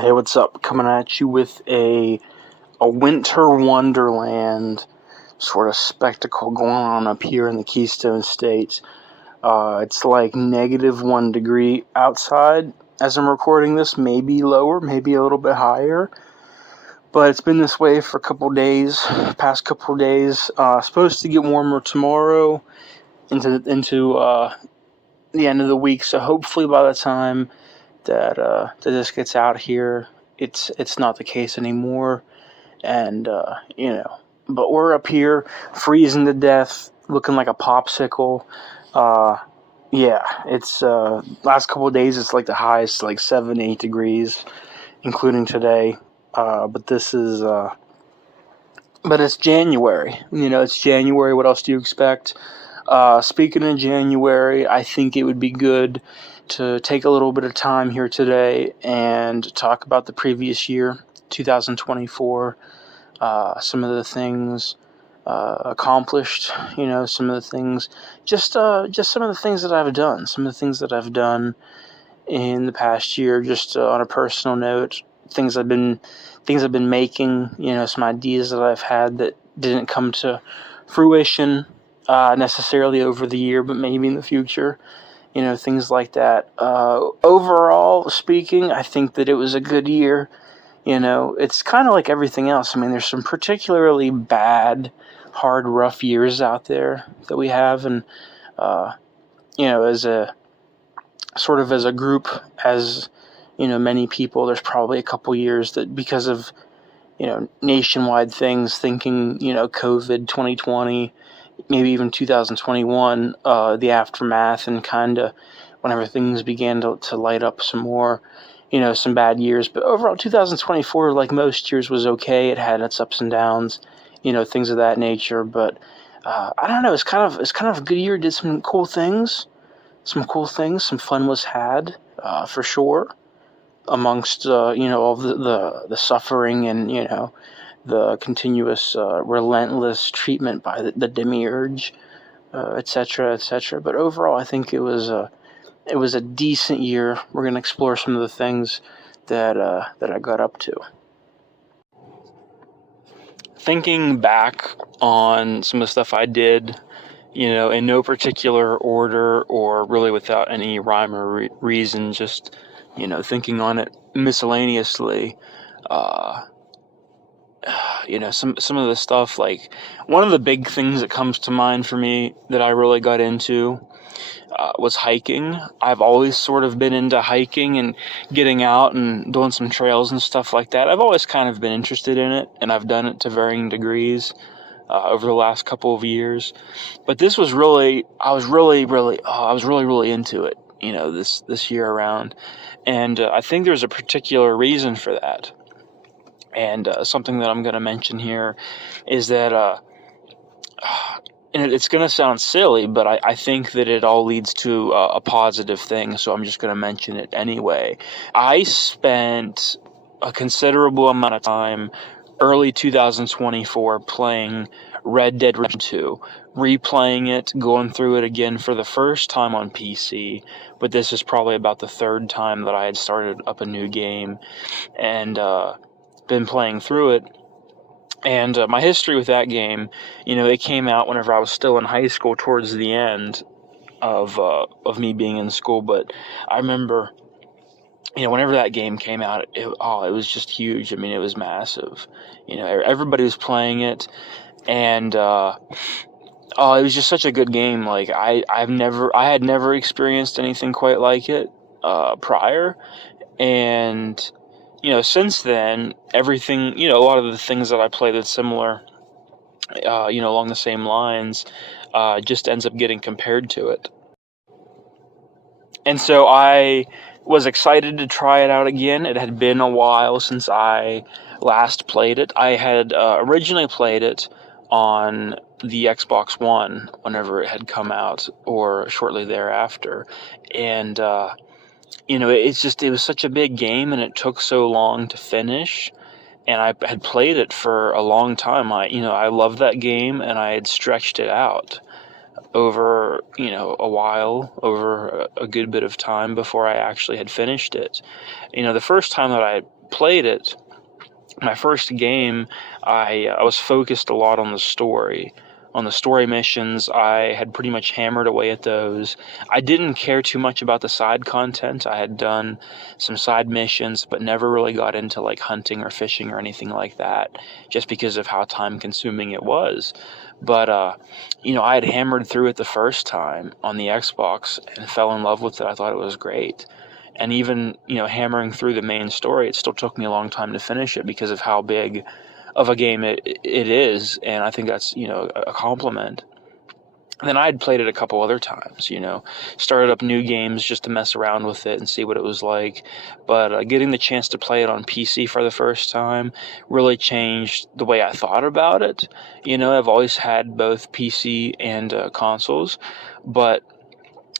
Hey, what's up? Coming at you with a winter wonderland sort of spectacle going on up here in the Keystone State. It's like -1 degree outside as I'm recording this, maybe lower, maybe a little bit higher. But it's been this way for a couple days, past couple days. Supposed to get warmer tomorrow into the end of the week, so hopefully by the time that this gets out here, it's not the case anymore, and but we're up here freezing to death, looking like a popsicle. It's last couple of days it's like the highest, like 7-8 degrees, including today. But it's January. It's January. What else do you expect? Speaking of January, I think it would be good to take a little bit of time here today and talk about the previous year, 2024, some of the things accomplished, some of the things, just some of the things that I've done, in the past year, just on a personal note, things I've been making, some ideas that I've had that didn't come to fruition necessarily over the year, but maybe in the future. Things like that. Overall speaking, I think that it was a good year. It's kind of like everything else. I mean, there's some particularly bad, hard, rough years out there that we have. And, as a group, as, many people, there's probably a couple years that because of, nationwide things, thinking, COVID 2020, maybe even 2021, the aftermath, and kind of whenever things began to light up some more, some bad years. But overall, 2024, like most years, was okay. It had its ups and downs, things of that nature. But I don't know. It's kind of a good year. Did some cool things. Some fun was had, for sure, amongst all the suffering and the continuous, relentless treatment by the demiurge, etc., etc. But overall, I think it was a decent year. We're going to explore some of the things that I got up to. Thinking back on some of the stuff I did, in no particular order or really without any rhyme or reason, just, thinking on it miscellaneously, some of the stuff, like one of the big things that comes to mind for me that I really got into was hiking. I've always sort of been into hiking and getting out and doing some trails and stuff like that. I've always kind of been interested in it, and I've done it to varying degrees over the last couple of years. But this was I was really into it, this year around. And I think there's a particular reason for that. And something that I'm going to mention here is that, and it's going to sound silly, but I think that it all leads to a positive thing, so I'm just going to mention it anyway. I spent a considerable amount of time early 2024 playing Red Dead Redemption 2, replaying it, going through it again for the first time on PC, but this is probably about the third time that I had started up a new game, and been playing through it. And my history with that game, it came out whenever I was still in high school, towards the end of me being in school. But I remember, whenever that game came out, it was just huge. I mean, it was massive. Everybody was playing it, and it was just such a good game. Like I had never experienced anything quite like it prior, and since then, everything, a lot of the things that I play that's similar, along the same lines, just ends up getting compared to it. And so I was excited to try it out again. It had been a while since I last played it. I had originally played it on the Xbox One whenever it had come out, or shortly thereafter. And, it was such a big game, and it took so long to finish, and I had played it for a long time. I loved that game, and I had stretched it out over, a while, over a good bit of time before I actually had finished it. The first time that I played it, my first game, I was focused a lot on the story. On the story missions, I had pretty much hammered away at those. I didn't care too much about the side content. I had done some side missions, but never really got into like hunting or fishing or anything like that, just because of how time consuming it was. But, I had hammered through it the first time on the Xbox and fell in love with it. I thought it was great. And even, hammering through the main story, it still took me a long time to finish it because of how big of a game it is, and I think that's, a compliment. And then I had played it a couple other times, started up new games just to mess around with it and see what it was like. But getting the chance to play it on PC for the first time really changed the way I thought about it. I've always had both PC and consoles, but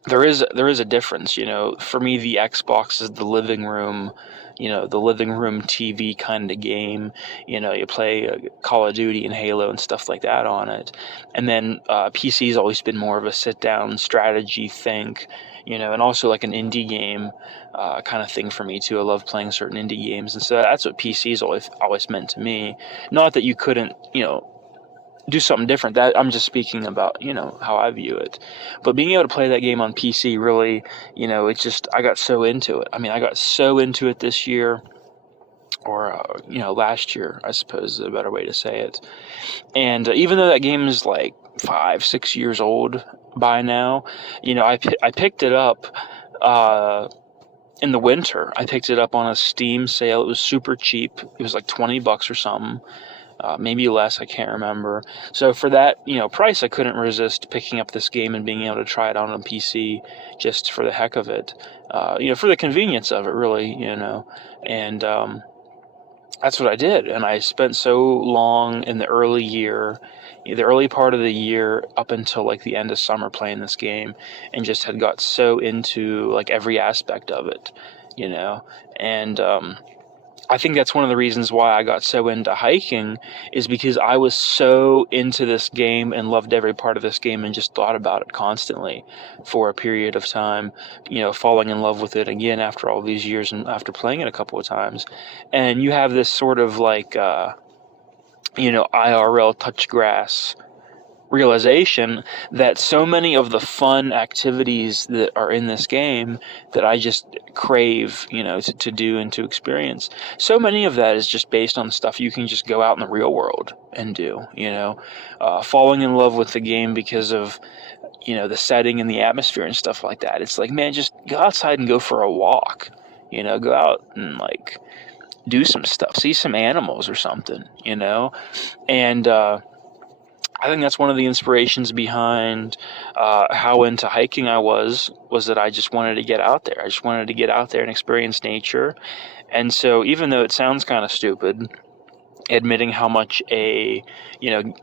there is a difference. For me, the Xbox is the living room TV kind of game. You play Call of Duty and Halo and stuff like that on it. And then PC's always been more of a sit-down strategy think, and also like an indie game kind of thing for me too. I love playing certain indie games, and so that's what PC's always meant to me. Not that you couldn't, do something different. That I'm just speaking about, how I view it. But being able to play that game on PC really, it's just, I got so into it. I mean, I got so into it this year, or, last year, I suppose is a better way to say it. And even though that game is like 5-6 years old by now, I picked it up, in the winter. I picked it up on a Steam sale. It was super cheap. It was like $20 or something. Maybe less, I can't remember. So for that, price, I couldn't resist picking up this game and being able to try it out on PC just for the heck of it. For the convenience of it, really, And that's what I did. And I spent so long in the early part of the year up until like the end of summer playing this game, and just had got so into like every aspect of it, And I think that's one of the reasons why I got so into hiking, is because I was so into this game and loved every part of this game and just thought about it constantly for a period of time, falling in love with it again after all these years and after playing it a couple of times. And you have this sort of like, IRL touch grass realization that so many of the fun activities that are in this game that I just crave, to do and to experience, so many of that is just based on stuff you can just go out in the real world and do, falling in love with the game because of, the setting and the atmosphere and stuff like that. It's like, man, just go outside and go for a walk, go out and like do some stuff, see some animals or something, and, I think that's one of the inspirations behind how into hiking I was that I just wanted to get out there. I just wanted to get out there and experience nature. And so even though it sounds kind of stupid, admitting how much a,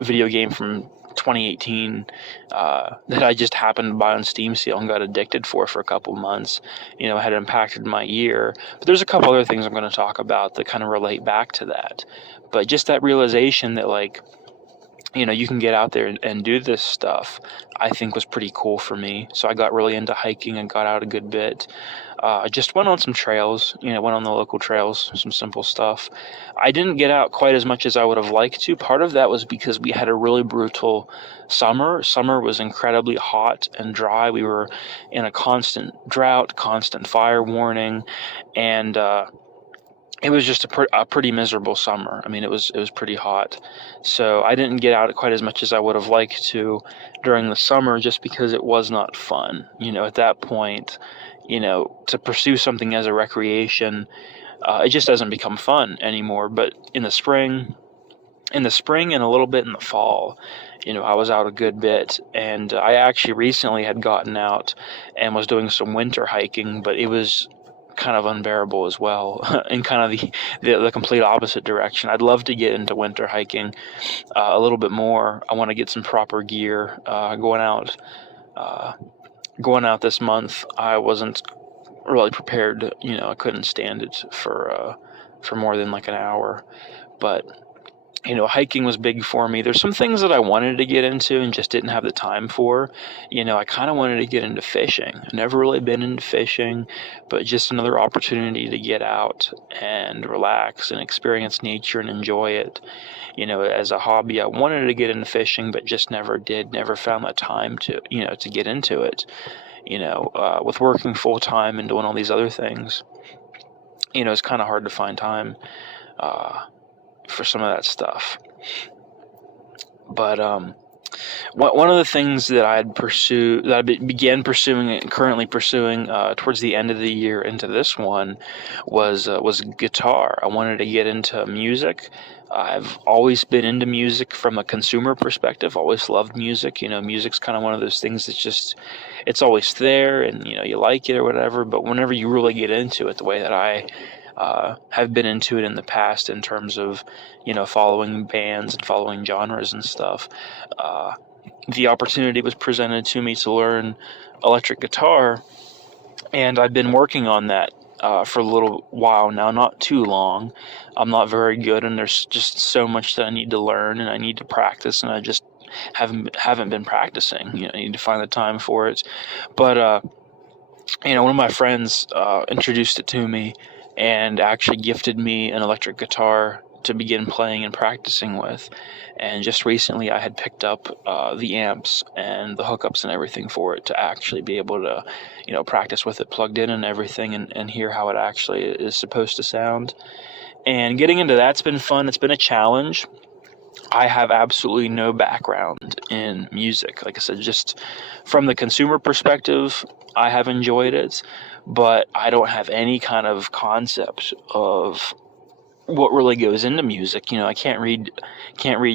video game from 2018 that I just happened to buy on Steam sale and got addicted for a couple months, had impacted my year. But there's a couple other things I'm going to talk about that kind of relate back to that. But just that realization that, like, you can get out there and do this stuff, I think was pretty cool for me. So I got really into hiking and got out a good bit. I just went on some trails, went on the local trails, some simple stuff. I didn't get out quite as much as I would have liked to. Part of that was because we had a really brutal summer. Summer was incredibly hot and dry. We were in a constant drought, constant fire warning, and it was just a pretty miserable summer. I mean, it was pretty hot. So I didn't get out quite as much as I would have liked to during the summer, just because it was not fun. At that point, to pursue something as a recreation, it just doesn't become fun anymore. But in the spring and a little bit in the fall, I was out a good bit. And I actually recently had gotten out and was doing some winter hiking, but it was kind of unbearable as well, in kind of the complete opposite direction. I'd love to get into winter hiking a little bit more. I want to get some proper gear. Going out this month, I wasn't really prepared. I couldn't stand it for more than like an hour. But Hiking was big for me. There's some things that I wanted to get into and just didn't have the time for. I kind of wanted to get into fishing. I've never really been into fishing, but just another opportunity to get out and relax and experience nature and enjoy it. As a hobby, I wanted to get into fishing, but just never did, never found the time to get into it. With working full time and doing all these other things, it's kind of hard to find time for some of that stuff. But one of the things that I began pursuing and currently pursuing towards the end of the year into this one was guitar. I wanted to get into music. I've always been into music from a consumer perspective. Always loved music. Music's kind of one of those things that's just, it's always there, and you like it or whatever. But whenever you really get into it, the way that I have been into it in the past in terms of, following bands and following genres and stuff. The opportunity was presented to me to learn electric guitar, and I've been working on that for a little while now, not too long. I'm not very good, and there's just so much that I need to learn, and I need to practice, and I just haven't been practicing. I need to find the time for it. But one of my friends introduced it to me, and actually gifted me an electric guitar to begin playing and practicing with. And just recently I had picked up the amps and the hookups and everything for it to actually be able to, practice with it plugged in and everything, and hear how it actually is supposed to sound. And getting into that's been fun. It's been a challenge. I have absolutely no background in music. Like I said, just from the consumer perspective, I have enjoyed it, but I don't have any kind of concept of what really goes into music. I can't read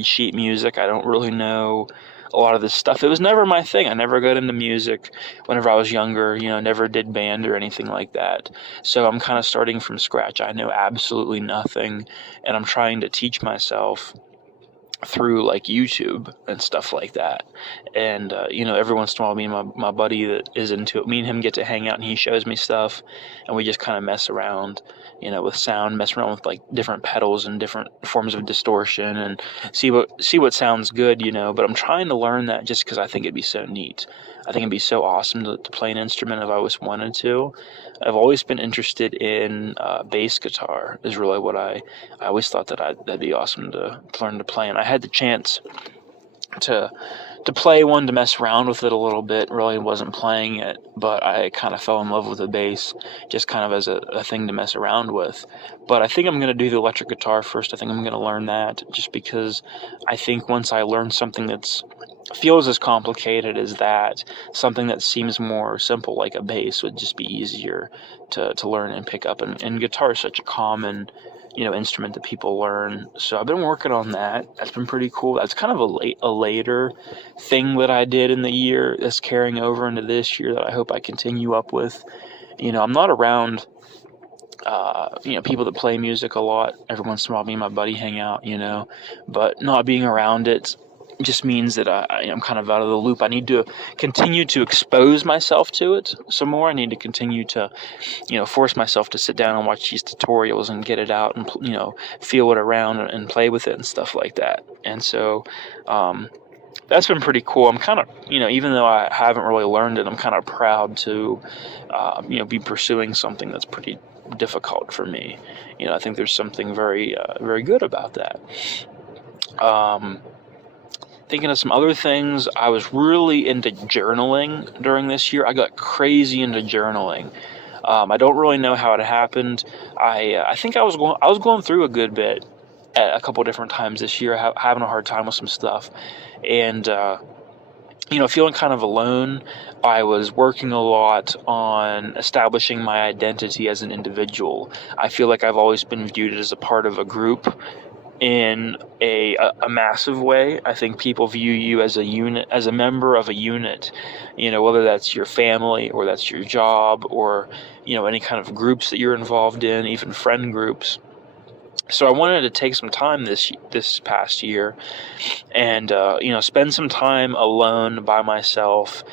sheet music. I don't really know a lot of this stuff. It was never my thing. I never got into music whenever I was younger, never did band or anything like that. So I'm kind of starting from scratch. I know absolutely nothing, and I'm trying to teach myself through like YouTube and stuff like that. And every once in a while, me and my buddy that is into it, me and him get to hang out, and he shows me stuff, and we just kind of mess around with sound, mess around with like different pedals and different forms of distortion, and see what sounds good. But I'm trying to learn that just because I think it'd be so neat. I think it'd be so awesome to play an instrument if I always wanted to. I've always been interested in bass guitar. Is really what I always thought that'd be awesome to learn to play. And I had the chance to play one, to mess around with it a little bit. Really wasn't playing it, but I kind of fell in love with the bass, just kind of as a thing to mess around with. But I think I'm going to do the electric guitar first. I think I'm going to learn that, just because I think once I learn something that's feels as complicated as that, something that seems more simple like a bass would just be easier to learn and pick up. And guitar is such a common instrument that people learn. So I've been working on that. That's been pretty cool. That's kind of a later thing that I did in the year that's carrying over into this year that I hope I continue up with. I'm not around people that play music a lot. Every once in a while, me and my buddy hang out, but not being around it just means that I'm kind of out of the loop. I need to continue to expose myself to it some more. I need to continue to, force myself to sit down and watch these tutorials and get it out and, feel it around and play with it and stuff like that. And so, that's been pretty cool. I'm kind of, even though I haven't really learned it, I'm kind of proud to, be pursuing something that's pretty difficult for me. I think there's something very, very good about that. Thinking of some other things, I was really into journaling during this year. I got crazy into journaling. I don't really know how it happened. I think I was going through a good bit at a couple different times this year, having a hard time with some stuff, and feeling kind of alone. I was working a lot on establishing my identity as an individual. I feel like I've always been viewed as a part of a group in a massive way. I think people view you as a unit, as a member of a unit, whether that's your family or that's your job or, any kind of groups that you're involved in, even friend groups. So I wanted to take some time this past year and, spend some time alone by myself,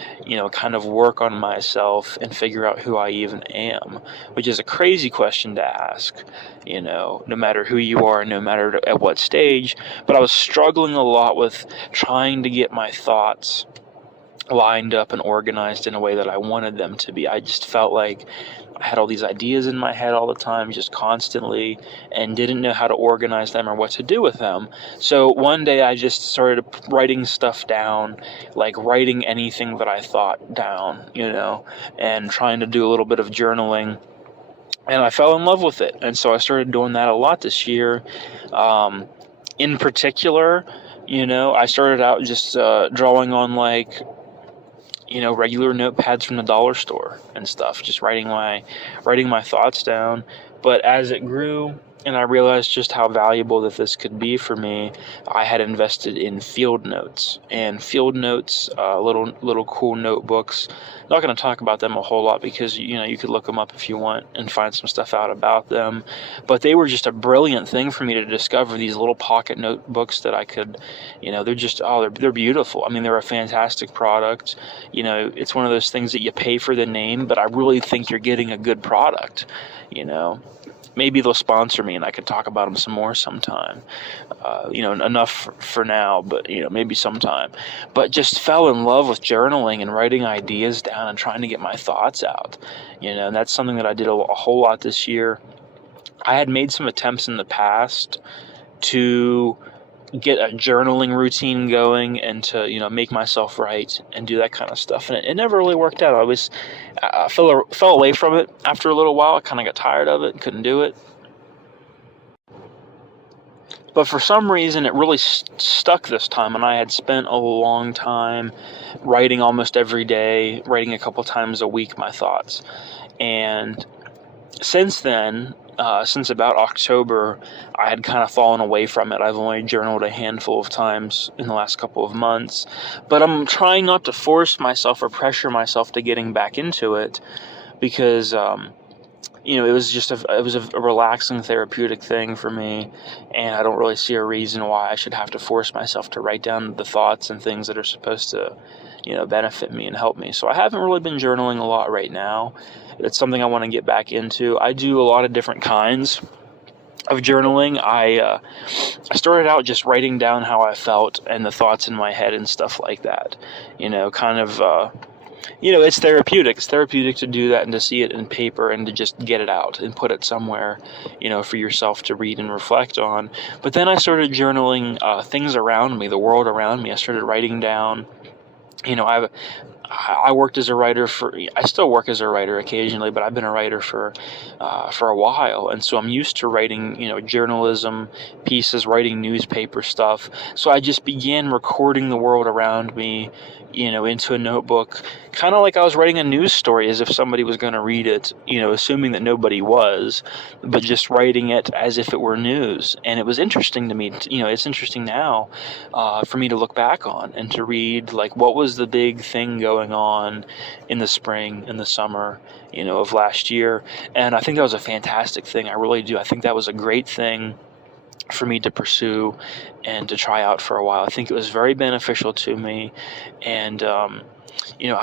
kind of work on myself and figure out who I even am, which is a crazy question to ask, no matter who you are, no matter at what stage. But I was struggling a lot with trying to get my thoughts lined up and organized in a way that I wanted them to be. I just felt like I had all these ideas in my head all the time, just constantly, and didn't know how to organize them or what to do with them. So one day I just started writing stuff down, like writing anything that I thought down, and trying to do a little bit of journaling. And I fell in love with it. And so I started doing that a lot this year. In particular, I started out just drawing on regular notepads from the dollar store and stuff, just writing my thoughts down. But as it grew and I realized just how valuable that this could be for me, I had invested in field notes. And field notes, little cool notebooks. Not going to talk about them a whole lot because, you could look them up if you want and find some stuff out about them. But they were just a brilliant thing for me to discover, these little pocket notebooks that I could, they're beautiful. I mean, they're a fantastic product. It's one of those things that you pay for the name, but I really think you're getting a good product, Maybe they'll sponsor me and I could talk about them some more sometime. Enough for now, but, maybe sometime. But just fell in love with journaling and writing ideas down and trying to get my thoughts out. And that's something that I did a whole lot this year. I had made some attempts in the past to get a journaling routine going and to, make myself write and do that kind of stuff. And it never really worked out. I fell away from it after a little while. I kind of got tired of it and couldn't do it. But for some reason, it really stuck this time, and I had spent a long time writing almost every day, writing a couple times a week my thoughts. And since then, since about October, I had kind of fallen away from it. I've only journaled a handful of times in the last couple of months, but I'm trying not to force myself or pressure myself to getting back into it because, it was a relaxing, therapeutic thing for me, and I don't really see a reason why I should have to force myself to write down the thoughts and things that are supposed to, benefit me and help me. So I haven't really been journaling a lot right now. It's something I want to get back into. I do a lot of different kinds of journaling. I started out just writing down how I felt and the thoughts in my head and stuff like that. It's therapeutic. It's therapeutic to do that and to see it in paper and to just get it out and put it somewhere, for yourself to read and reflect on. But then I started journaling things around me, the world around me. I started writing down, I worked as a writer I still work as a writer occasionally, but I've been a writer for a while. And so I'm used to writing, journalism pieces, writing newspaper stuff. So I just began recording the world around me, into a notebook, kind of like I was writing a news story as if somebody was going to read it, assuming that nobody was, but just writing it as if it were news. And it was interesting to me, it's interesting now for me to look back on and to read, what was the big thing going on in the spring, in the summer, of last year. And I think that was a fantastic thing. I really do. I think that was a great thing for me to pursue and to try out for a while. I think it was very beneficial to me, and I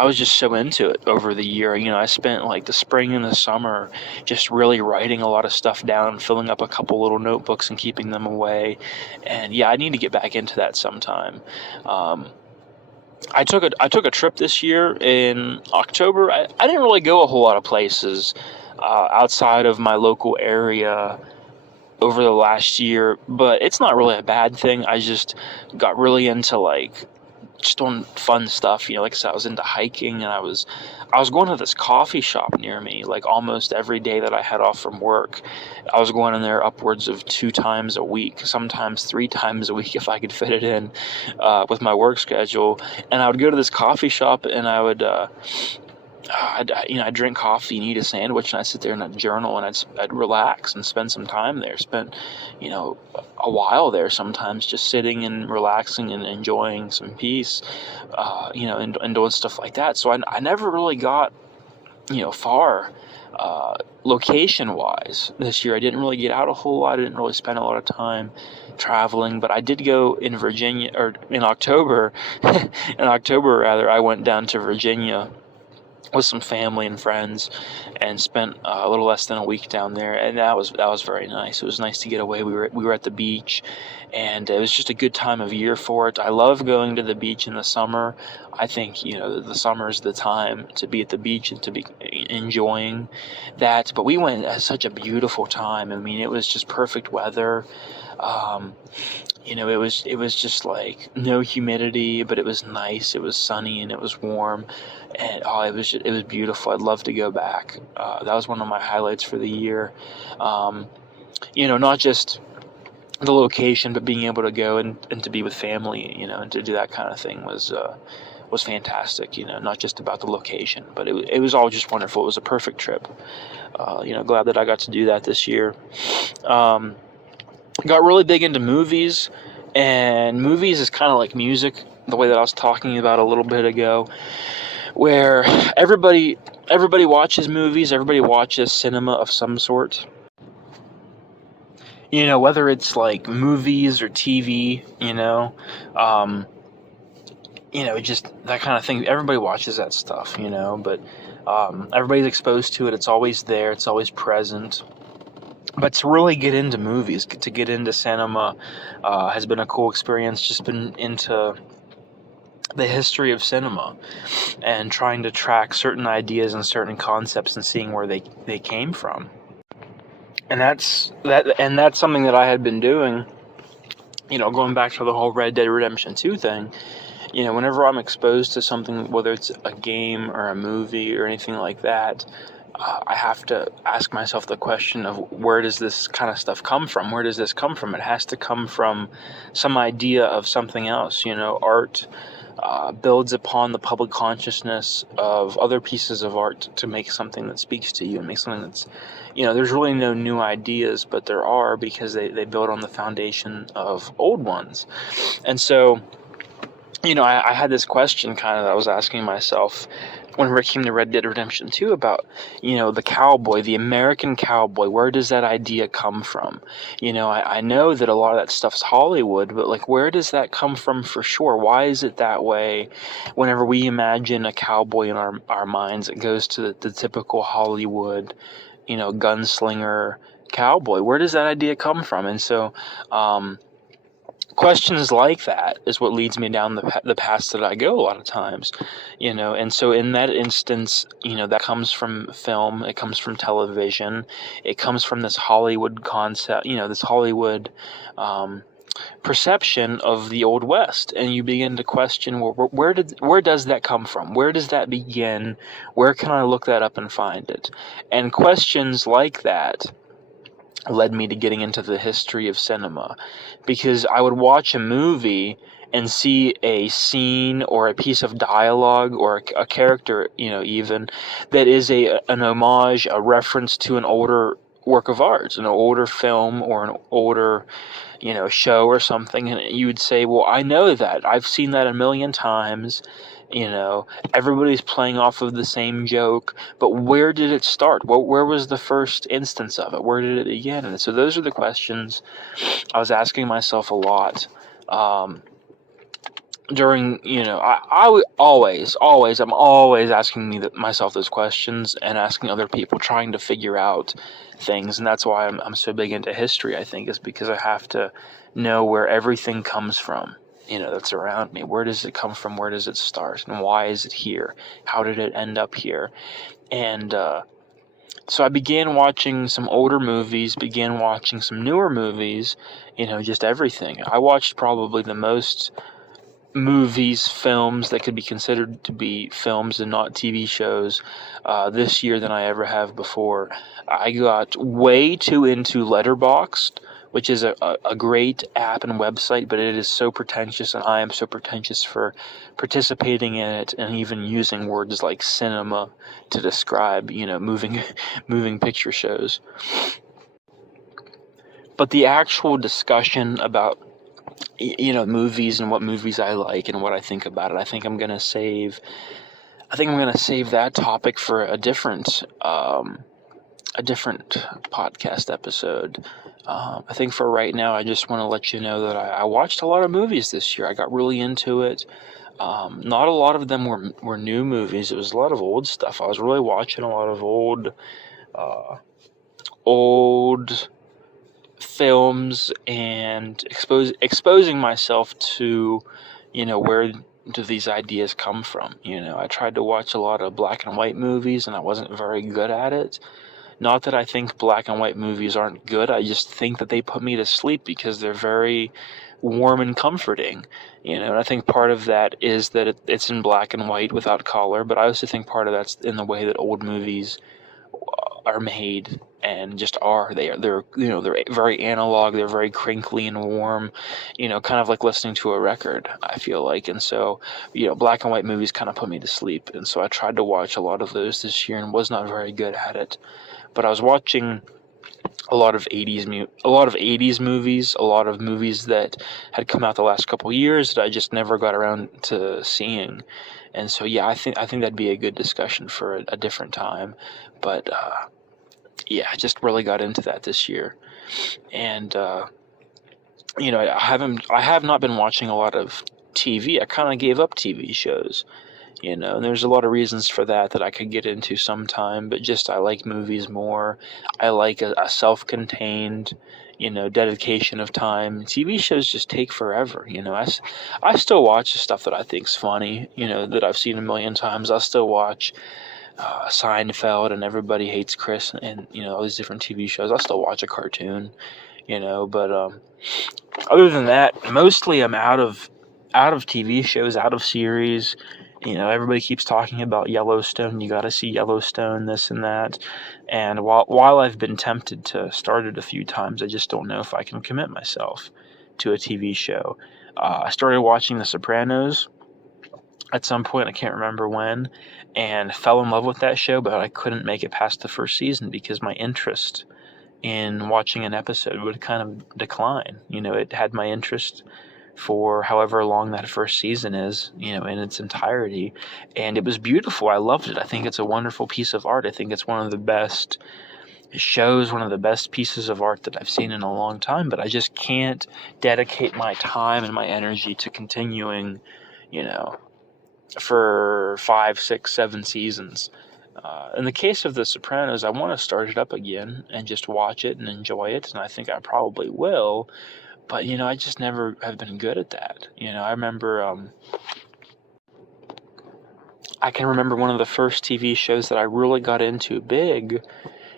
was just so into it over the year. I spent the spring and the summer just really writing a lot of stuff down, filling up a couple little notebooks and keeping them away. And I need to get back into that sometime. I took a trip this year in October. I didn't really go a whole lot of places outside of my local area over the last year, but it's not really a bad thing. I just got really into just doing fun stuff, like I said, I was into hiking, and I was going to this coffee shop near me, almost every day that I had off from work. I was going in there upwards of 2 times a week, sometimes 3 times a week if I could fit it in with my work schedule. And I would go to this coffee shop, and I would I'd drink coffee and eat a sandwich, and I'd sit there and I'd journal, and I'd relax and spend some time there. Spent, a while there sometimes, just sitting and relaxing and enjoying some peace, and doing stuff like that. So I never really got far location-wise this year. I didn't really get out a whole lot. I didn't really spend a lot of time traveling, but I did go in Virginia, or in October. In October, rather, I went down to Virginia with some family and friends, and spent a little less than a week down there, and that was very nice. It was nice to get away. We were at the beach, and it was just a good time of year for it. I love going to the beach in the summer. I think the summer is the time to be at the beach and to be enjoying that. But we went at such a beautiful time. I mean, it was just perfect weather. It was just like no humidity, but it was nice. It was sunny and it was warm, and it was beautiful. I'd love to go back. That was one of my highlights for the year. Not just the location, but being able to go and to be with family, and to do that kind of thing was fantastic. Not just about the location, but it was all just wonderful. It was a perfect trip. Glad that I got to do that this year. Got really big into movies, and movies is kind of like music, the way that I was talking about a little bit ago, where everybody watches movies, everybody watches cinema of some sort. Whether it's like movies or TV, just that kind of thing. Everybody watches that stuff, but everybody's exposed to it. It's always there. It's always present. But to really get into movies, to get into cinema, has been a cool experience. Just been into the history of cinema and trying to track certain ideas and certain concepts and seeing where they came from. And that's something that I had been doing, going back to the whole Red Dead Redemption 2 thing. Whenever I'm exposed to something, whether it's a game or a movie or anything like that, I have to ask myself the question of, where does this kind of stuff come from? Where does this come from? It has to come from some idea of something else. Art builds upon the public consciousness of other pieces of art to make something that speaks to you and make something that's, there's really no new ideas, but there are, because they build on the foundation of old ones. And so, I had this question kind of that I was asking myself whenever it came to Red Dead Redemption 2 about, the cowboy, the American cowboy. Where does that idea come from? I know that a lot of that stuff's Hollywood, but like, where does that come from for sure? Why is it that way? Whenever we imagine a cowboy in our minds, it goes to the typical Hollywood, gunslinger cowboy. Where does that idea come from? And so, questions like that is what leads me down the paths that I go a lot of times, and so in that instance, that comes from film, it comes from television, it comes from this Hollywood concept, this Hollywood perception of the Old West, and you begin to question, well, where does that come from? Where does that begin? Where can I look that up and find it? And questions like that led me to getting into the history of cinema, because I would watch a movie and see a scene or a piece of dialogue or a character, even that is an homage, a reference to an older work of art, an older film or an older, show or something, and you would say, well, I know that. I've seen that a million times. Everybody's playing off of the same joke, but where did it start? Where was the first instance of it? Where did it begin? And so those are the questions I was asking myself a lot. During, I would I'm always asking myself those questions and asking other people, trying to figure out things. And that's why I'm so big into history, I think, is because I have to know where everything comes from. That's around me. Where does it come from? Where does it start? And why is it here? How did it end up here? And so I began watching some older movies, began watching some newer movies, just everything. I watched probably the most movies, films that could be considered to be films and not TV shows this year than I ever have before. I got way too into Letterboxd, which is a great app and website, but it is so pretentious, and I am so pretentious for participating in it and even using words like cinema to describe, moving picture shows. But the actual discussion about, movies and what movies I like and what I think about it, I think I'm going to save I think I'm going to save that topic for a different podcast episode. I think for right now, I just want to let you know that I watched a lot of movies this year. I got really into it. Not a lot of them were new movies. It was a lot of old stuff. I was really watching a lot of old films and exposing myself to, where do these ideas come from. I tried to watch a lot of black and white movies, and I wasn't very good at it. Not that I think black and white movies aren't good, I just think that they put me to sleep because they're very warm and comforting. And I think part of that is that it's in black and white without color, but I also think part of that's in the way that old movies are made and just are. They're very analog, they're very crinkly and warm, kind of like listening to a record, I feel like. And so, black and white movies kind of put me to sleep. And so I tried to watch a lot of those this year and was not very good at it. But I was watching a lot of 80s movies, a lot of movies that had come out the last couple years that I just never got around to seeing. And so, I think that'd be a good discussion for a different time. But I just really got into that this year. And I have not been watching a lot of TV. I kind of gave up TV shows. And there's a lot of reasons for that I could get into sometime, but just I like movies more. I like a self-contained, dedication of time. TV shows just take forever. I still watch the stuff that I think's funny, that I've seen a million times. I still watch Seinfeld and Everybody Hates Chris and, all these different TV shows. I still watch a cartoon, but other than that, mostly I'm out of TV shows, out of series. Everybody keeps talking about Yellowstone. You got to see Yellowstone, this and that. And while I've been tempted to start it a few times, I just don't know if I can commit myself to a TV show. I started watching The Sopranos at some point, I can't remember when, and fell in love with that show, but I couldn't make it past the first season because my interest in watching an episode would kind of decline. It had my interest for however long that first season is, in its entirety. And it was beautiful. I loved it. I think it's a wonderful piece of art. I think it's one of the best shows, one of the best pieces of art that I've seen in a long time, but I just can't dedicate my time and my energy to continuing, for 5, 6, 7 seasons. In the case of The Sopranos, I want to start it up again and just watch it and enjoy it, and I think I probably will. But, I just never have been good at that. I remember, I can remember one of the first TV shows that I really got into big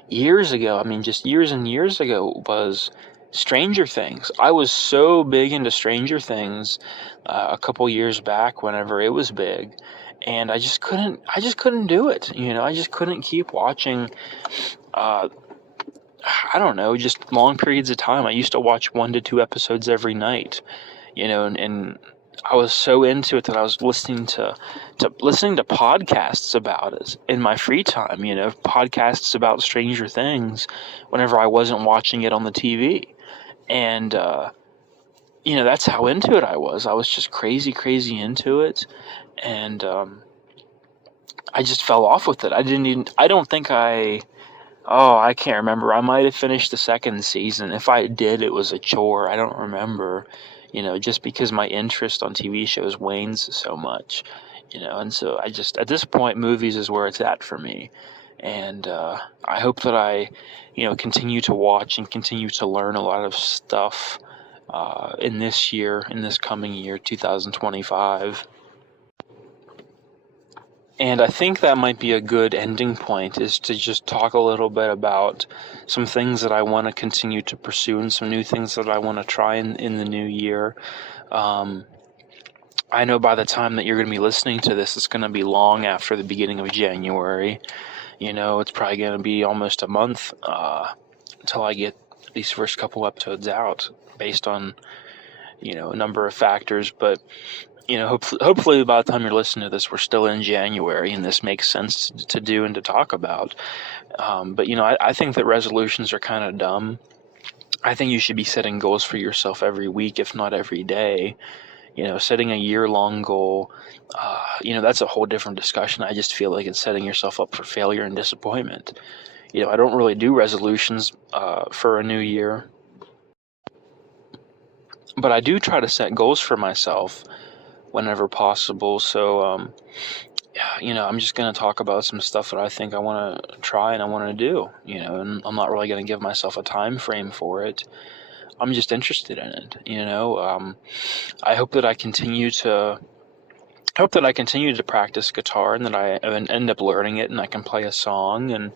years ago. I mean, just years and years ago was Stranger Things. I was so big into Stranger Things a couple years back whenever it was big. And I just couldn't do it. I just couldn't keep watching, I don't know, just long periods of time. I used to watch 1 to 2 episodes every night, and I was so into it that I was listening to podcasts about it in my free time, podcasts about Stranger Things whenever I wasn't watching it on the TV. And, that's how into it I was. I was just crazy into it. And, I just fell off with it. I can't remember. I might have finished the second season. If I did, it was a chore. I don't remember, just because my interest on TV shows wanes so much, and so I just, at this point, movies is where it's at for me. And I hope that I, continue to watch and continue to learn a lot of stuff in this coming year, 2025. And I think that might be a good ending point, is to just talk a little bit about some things that I want to continue to pursue and some new things that I want to try in the new year. I know by the time that you're going to be listening to this, it's going to be long after the beginning of January. It's probably going to be almost a month until I get these first couple episodes out, based on, a number of factors. But hopefully by the time you're listening to this, we're still in January and this makes sense to do and to talk about. But I think that resolutions are kind of dumb. I think you should be setting goals for yourself every week, if not every day. setting a year-long goal, that's a whole different discussion. I just feel like it's setting yourself up for failure and disappointment. I don't really do resolutions for a new year, but I do try to set goals for myself whenever possible. So, I'm just going to talk about some stuff that I think I want to try and I want to do, and I'm not really going to give myself a time frame for it. I'm just interested in it, I hope that I continue to practice guitar and that I end up learning it and I can play a song, and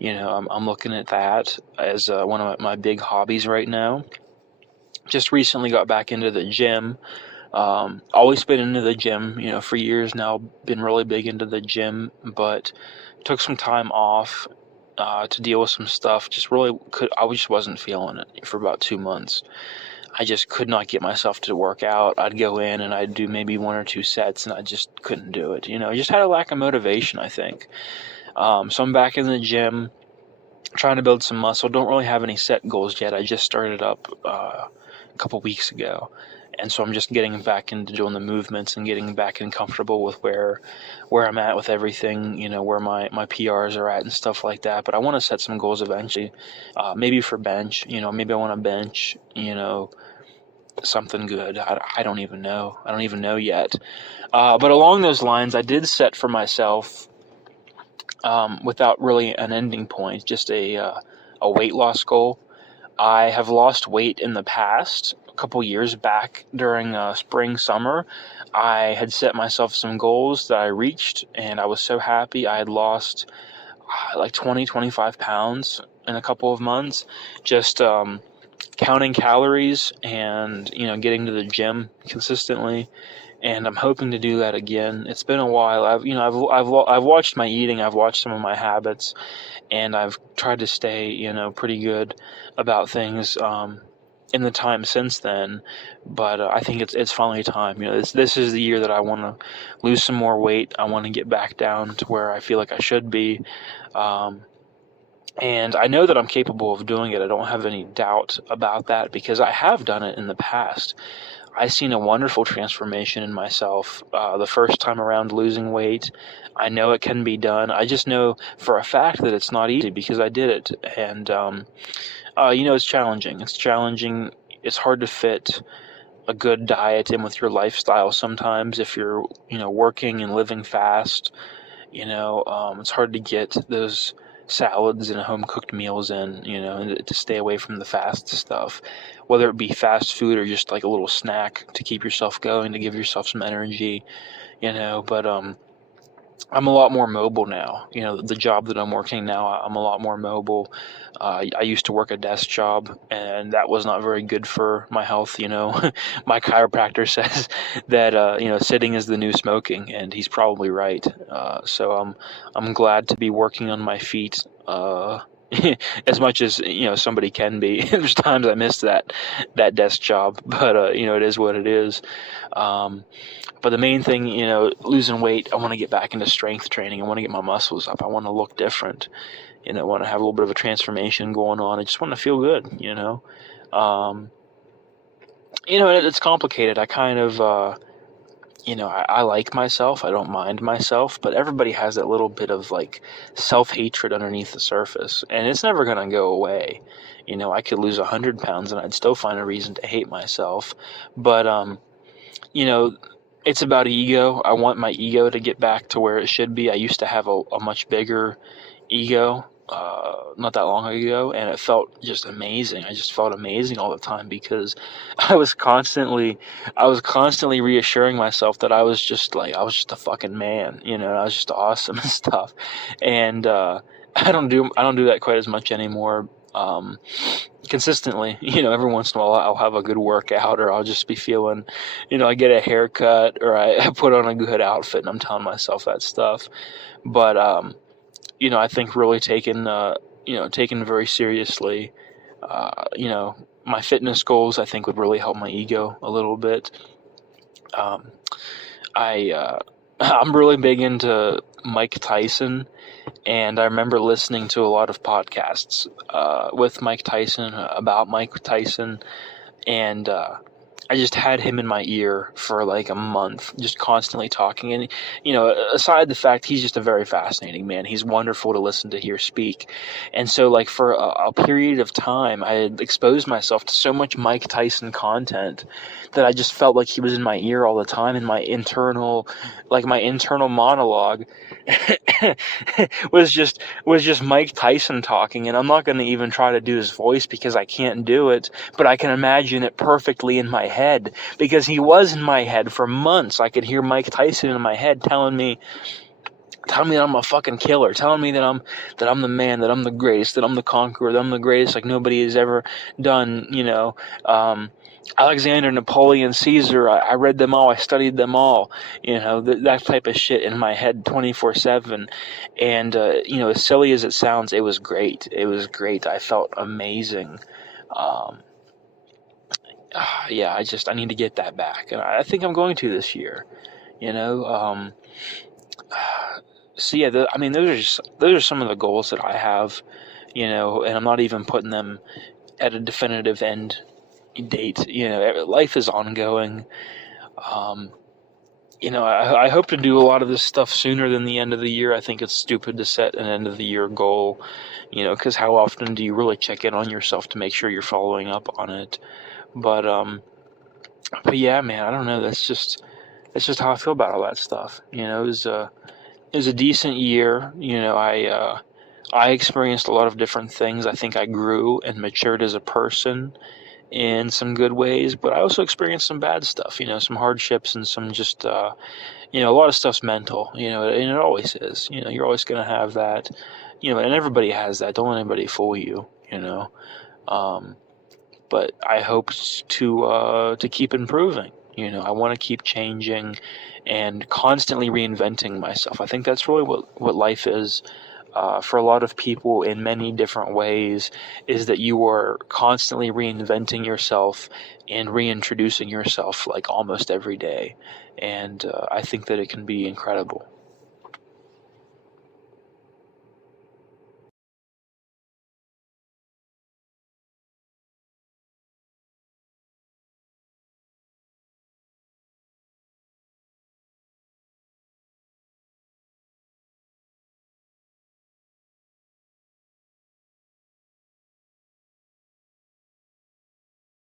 I'm looking at that as one of my big hobbies right now. Just recently got back into the gym. Always been into the gym, for years now, been really big into the gym, but took some time off to deal with some stuff. I just wasn't feeling it for about 2 months. I just could not get myself to work out. I'd go in and I'd do maybe 1 or 2 sets and I just couldn't do it. I just had a lack of motivation, I think. So I'm back in the gym, trying to build some muscle. Don't really have any set goals yet. I just started up a couple weeks ago. And so I'm just getting back into doing the movements and getting back in comfortable with where I'm at with everything, where my PRs are at and stuff like that. But I want to set some goals eventually, maybe for bench, maybe I want to bench, something good. I don't even know. I don't even know yet. But along those lines, I did set for myself, without really an ending point, just a weight loss goal. I have lost weight in the past. A couple years back during spring, summer, I had set myself some goals that I reached, and I was so happy. I had lost like 20, 25 pounds in a couple of months, just counting calories and, getting to the gym consistently. And I'm hoping to do that again. It's been a while. I've watched my eating. I've watched some of my habits, and I've tried to stay, pretty good about things in the time since then. But I think it's finally time. This is the year that I want to lose some more weight. I want to get back down to where I feel like I should be. And I know that I'm capable of doing it. I don't have any doubt about that because I have done it in the past. I've seen a wonderful transformation in myself the first time around losing weight. I know it can be done. I just know for a fact that it's not easy because I did it. And, it's challenging. It's challenging. It's hard to fit a good diet in with your lifestyle sometimes if you're, working and living fast. It's hard to get those salads and home-cooked meals in, and to stay away from the fast stuff, whether it be fast food or just like a little snack to keep yourself going, to give yourself some energy, but I'm a lot more mobile now. The job that I'm working now, I'm a lot more mobile. I used to work a desk job, and that was not very good for my health. My chiropractor says that sitting is the new smoking, and he's probably right. So I'm glad to be working on my feet. As much as somebody can be. There's times I miss that desk job, but it is what it is. But the main thing, losing weight, I want to get back into strength training. I want to get my muscles up. I want to look different. I want to have a little bit of a transformation going on. I just want to feel good. It's complicated. I kind of I like myself. I don't mind myself, but everybody has that little bit of like self-hatred underneath the surface, and it's never going to go away. I could lose 100 pounds and I'd still find a reason to hate myself. But, it's about ego. I want my ego to get back to where it should be. I used to have a much bigger ego, not that long ago, and it felt just amazing. I just felt amazing all the time because I was constantly reassuring myself that I was just a fucking man, I was just awesome and stuff. And I don't do that quite as much anymore. Consistently, every once in a while I'll have a good workout, or I'll just be feeling, I get a haircut, or I put on a good outfit, and I'm telling myself that stuff. But I think really taken very seriously, my fitness goals, I think would really help my ego a little bit. I'm really big into Mike Tyson, and I remember listening to a lot of podcasts with Mike Tyson, about Mike Tyson, and I just had him in my ear for like a month, just constantly talking. And, aside the fact he's just a very fascinating man, he's wonderful to listen to hear speak. And so, like, for a period of time, I had exposed myself to so much Mike Tyson content that I just felt like he was in my ear all the time, and my internal monologue was just Mike Tyson talking. And I'm not going to even try to do his voice because I can't do it, but I can imagine it perfectly in my head, because he was in my head for months. I could hear Mike Tyson in my head telling me that I'm a fucking killer, telling me that I'm the man, that I'm the greatest, that I'm the conqueror, that I'm the greatest like nobody has ever done, Alexander, Napoleon, Caesar, I read them all, I studied them all, that type of shit in my head 24/7. And, as silly as it sounds, it was great. It was great. I felt amazing. Yeah, I need to get that back. And I think I'm going to this year, So yeah, those are some of the goals that I have, and I'm not even putting them at a definitive end date. Life is ongoing. I hope to do a lot of this stuff sooner than the end of the year. I think it's stupid to set an end of the year goal, because how often do you really check in on yourself to make sure you're following up on it? But yeah, man, I don't know. That's just how I feel about all that stuff. It was a decent year. I experienced a lot of different things. I think I grew and matured as a person in some good ways, but I also experienced some bad stuff, some hardships and some just, a lot of stuff's mental, and it always is. You're always going to have that, and everybody has that. Don't let anybody fool you, but I hope to keep improving. I want to keep changing and constantly reinventing myself. I think that's really what life is. For a lot of people in many different ways, is that you are constantly reinventing yourself and reintroducing yourself like almost every day. And I think that it can be incredible.